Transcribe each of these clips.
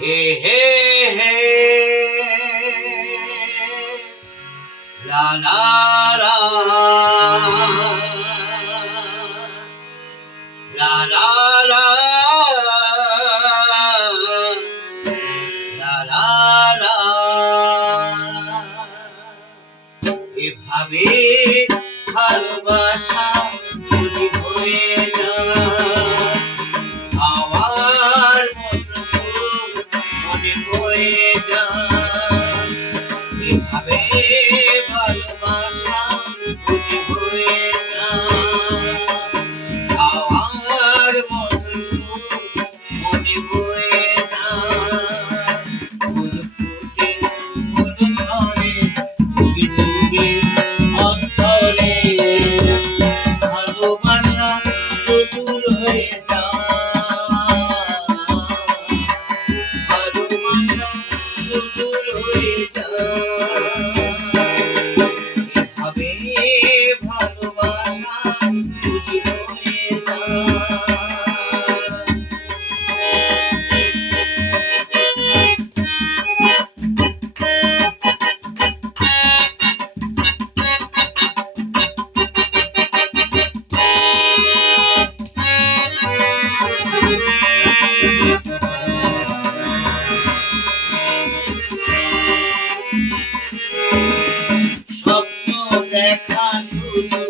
হে হে হে লা লা লা লা লা লা লা লা লা এভাবে ভালোবাসা যদি হয়ে যায় আমার মতো সুখ মনে হয়ে যায় এভাবে ভালোবাসা যদি হয়ে যায় আমার মতো সুখ মনে হয়ে যায় ফুল ফুটে ফুল ঝরে যুগে যুগে অন্তরে ভালোবাসা শুধু রয়ে যায় ভালোবাসা শুধু রয়ে যায় এভাবে ভালোবাসা বুঝি হয়ে যায় স্বপ্ন দেখা শুধু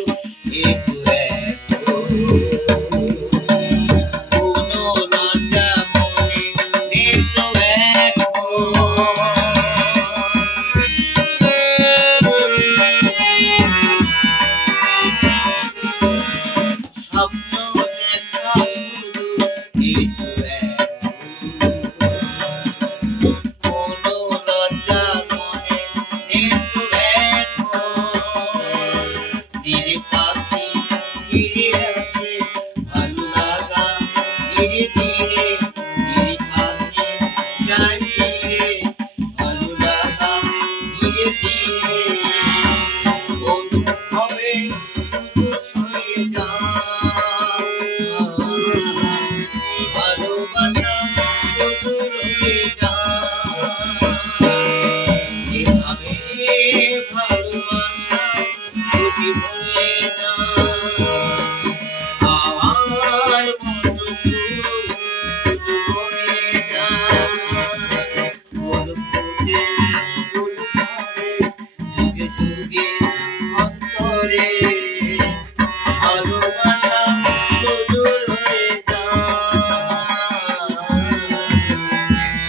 একটু দেখো কোনো লজ্জা মনে একটু দেখো স্বপ্ন দেখা শুধু একটু কোনো লজ্জা মনে একটু দেখো ধীরে পাখি ধীরে আসে ভালো লাগা ধীরে ধীরে ধীরে পাখি যায় ফিরে ভালো লাগা ধীরে ধীরে অনুভবে শুধু ছুঁয়ে যায় ভালোবাসা শুধু রয়ে যায় এভাবে ভালোবাসা বুঝি হয়ে যায় আমার মতো সুখ শুধু হয়ে যায় ফুল ফুটে ফুল ঝরে যুগে যুগে অন্তরে ভালোবাসা শুধু রয়ে যায়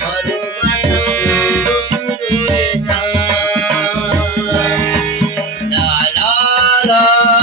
ভালোবাসা শুধু রয়ে যায় লা লা লা